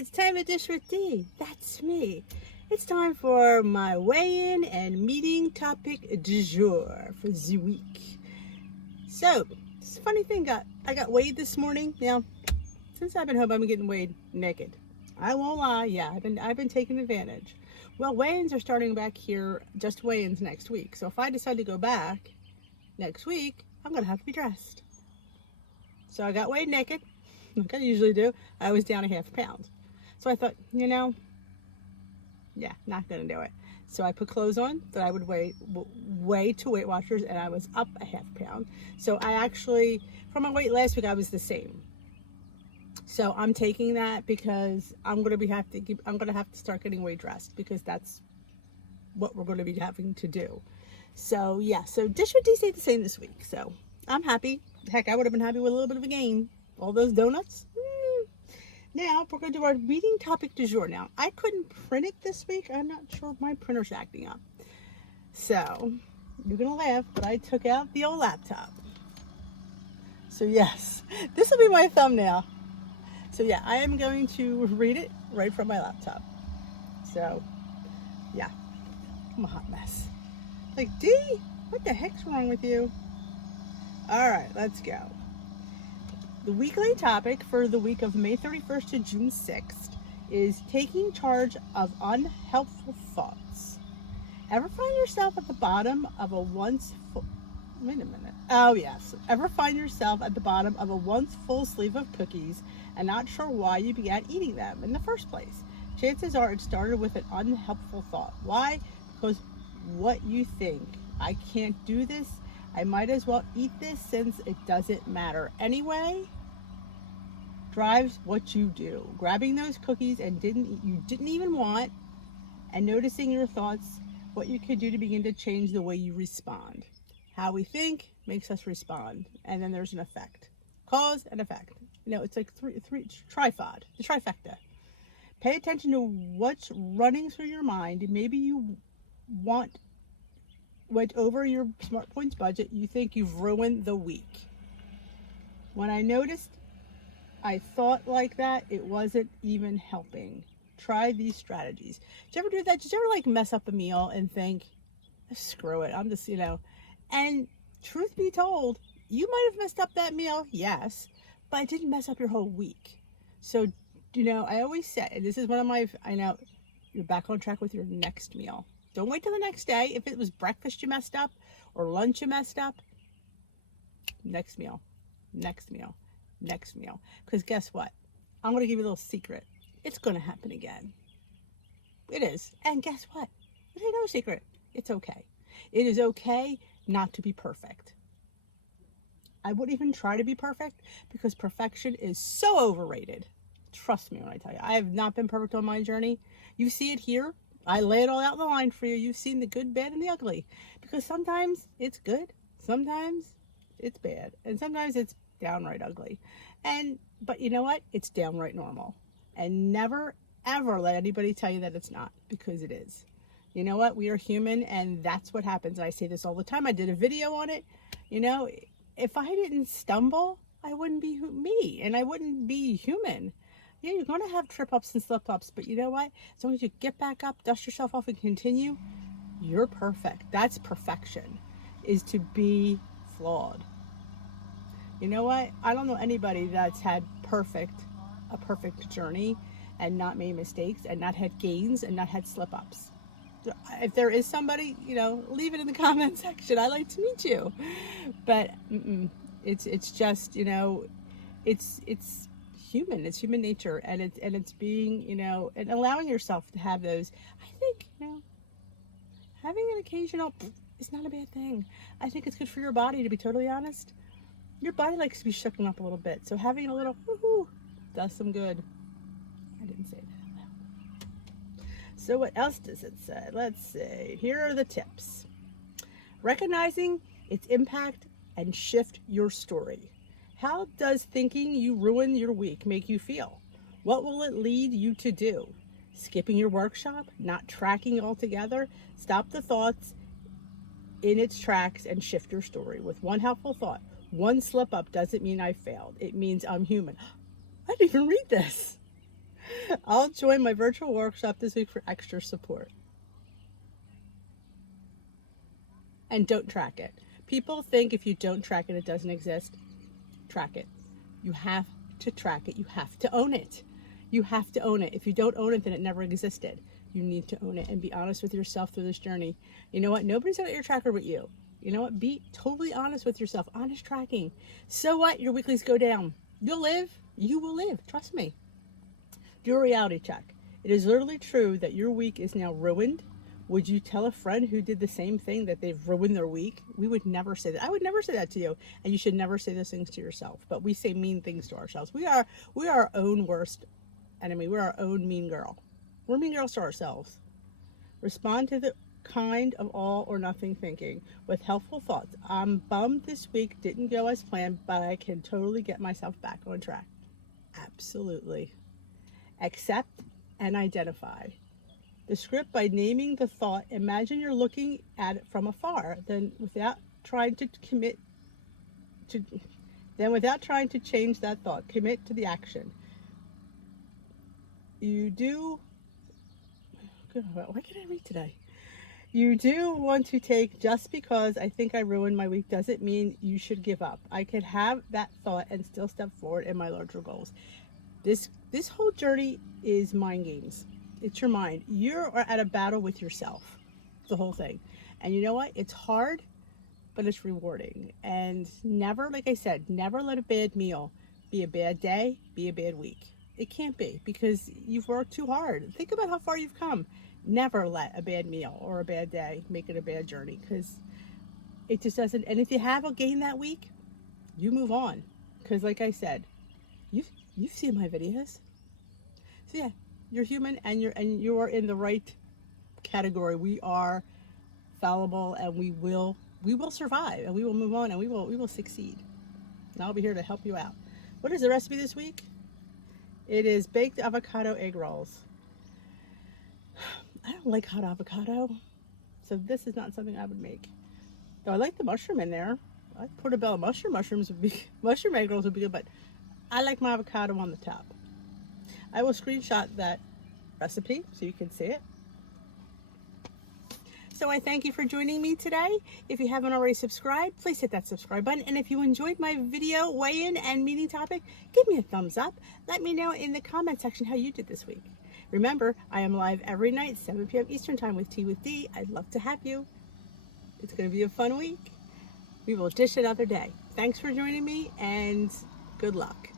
it's time to dish with D. That's me. It's time for my weigh-in and meeting topic du jour for the week. So, it's a funny thing. I got weighed this morning. Now, since I've been home, I've been getting weighed naked. I won't lie. Yeah, I've been taking advantage. Well, weigh-ins are starting back here. Just weigh-ins next week. So if I decide to go back next week, I'm gonna have to be dressed. So I got weighed naked, like I usually do. I was down a half pound. So I thought, yeah, not gonna do it. So I put clothes on that I would weigh to Weight Watchers, and I was up a half pound. So I actually, from my weight last week, I was the same. So I'm taking that because I'm gonna have to start getting weight dressed, because that's what we're gonna be having to do. So yeah, so dish with D stayed the same this week. So I'm happy. Heck, I would have been happy with a little bit of a gain. All those donuts. Now we're going to do our meeting topic du jour. Now I couldn't print it this week. I'm not sure if my printer's acting up. So you're gonna laugh, but I took out the old laptop. So yes, this will be my thumbnail. So yeah, I am going to read it right from my laptop. So yeah, I'm a hot mess. Like, D, what the heck's wrong with you? All right, let's go. The weekly topic for the week of May 31st to June 6th is taking charge of unhelpful thoughts. Ever find yourself at the bottom of a once full... Wait a minute. Oh, yes. Ever find yourself at the bottom of a once full sleeve of cookies and not sure why you began eating them in the first place? Chances are it started with an unhelpful thought. Why? Because what you think. I can't do this. I might as well eat this since it doesn't matter anyway. Drives what you do. Grabbing those cookies and you didn't even want, and noticing your thoughts, what you could do to begin to change the way you respond. How we think makes us respond, and then there's an effect. Cause and effect. It's like the trifecta. Pay attention to what's running through your mind. Maybe you went over your Smart Points budget. You think you've ruined the week. When I noticed I thought like that, it wasn't even helping. Try these strategies. Did you ever do that? Did you ever like mess up a meal and think, screw it, I'm just, and truth be told, you might have messed up that meal, yes, but it didn't mess up your whole week. So, I always say, and this is one of my, I know, you're back on track with your next meal. Don't wait till the next day. If it was breakfast you messed up or lunch you messed up, next meal. Because guess what? I'm going to give you a little secret. It's going to happen again. It is. And guess what? It ain't no secret. It's okay. It is okay not to be perfect. I wouldn't even try to be perfect, because perfection is so overrated. Trust me when I tell you. I have not been perfect on my journey. You see it here. I lay it all out in the line for you. You've seen the good, bad, and the ugly. Because sometimes it's good, sometimes it's bad, and sometimes it's downright ugly. But you know what? It's downright normal. And never, ever let anybody tell you that it's not, because it is. You know what? We are human, and that's what happens. I say this all the time. I did a video on it. If I didn't stumble, I wouldn't be me, and I wouldn't be human. Yeah, you're going to have trip-ups and slip-ups, but you know what? As long as you get back up, dust yourself off, and continue, you're perfect. That's perfection, is to be flawed. You know what? I don't know anybody that's had a perfect journey and not made mistakes and not had gains and not had slip-ups. If there is somebody, leave it in the comment section. I'd like to meet you. But it's just, it's human. It's human nature, and it's being, and allowing yourself to have those. I think, having an occasional is not a bad thing. I think it's good for your body, to be totally honest. Your body likes to be shooken up a little bit, so having a little woohoo does some good. I didn't say that out loud. So what else does it say? Let's see. Here are the tips. Recognizing its impact and shift your story. How does thinking you ruin your week make you feel? What will it lead you to do? Skipping your workshop? Not tracking altogether? Stop the thoughts in its tracks and shift your story with one helpful thought. One slip up doesn't mean I failed. It means I'm human. I didn't even read this. I'll join my virtual workshop this week for extra support. And don't track it. People think if you don't track it, it doesn't exist. Track it. You have to track it. You have to own it. You have to own it. If you don't own it, then it never existed. You need to own it and be honest with yourself through this journey. You know what? Nobody's at your tracker but you. You know what? Be totally honest with yourself. Honest tracking. So what? Your weeklies go down. You'll live. You will live. Trust me. Do a reality check. It is literally true that your week is now ruined. Would you tell a friend who did the same thing that they've ruined their week? We would never say that. I would never say that to you. And you should never say those things to yourself. But we say mean things to ourselves. We are our own worst enemy. We're our own mean girl. We're mean girls to ourselves. Respond to the kind of all or nothing thinking with helpful thoughts. I'm bummed this week didn't go as planned, but I can totally get myself back on track. Absolutely. Accept and identify. The script by naming the thought. Imagine you're looking at it from afar. Then without trying to change that thought, commit to the action. You do. Why can't I read today? You do want to take, just because I think I ruined my week doesn't mean you should give up. I could have that thought and still step forward in my larger goals. This whole journey is mind games. It's your mind. You're at a battle with yourself, the whole thing. And you know what? It's hard, but it's rewarding. And never, like I said, never let a bad meal be a bad day, be a bad week. It can't be, because you've worked too hard. Think about how far you've come. Never let a bad meal or a bad day make it a bad journey, because it just doesn't. And if you have a gain that week, you move on. Because like I said, you've seen my videos. So yeah, you're human, and you're in the right category. We are fallible, and we will survive, and we will move on, and we will succeed. And I'll be here to help you out. What is the recipe this week? It is baked avocado egg rolls. I don't like hot avocado, so this is not something I would make. Though I like the mushroom in there. I like portobello mushroom egg rolls would be good, but I like my avocado on the top. I will screenshot that recipe so you can see it. So I thank you for joining me today. If you haven't already subscribed, please hit that subscribe button. And if you enjoyed my video weigh-in and meeting topic, give me a thumbs up. Let me know in the comment section how you did this week. Remember, I am live every night, 7 p.m. Eastern Time with Tea with D. I'd love to have you. It's going to be a fun week. We will dish another day. Thanks for joining me, and good luck.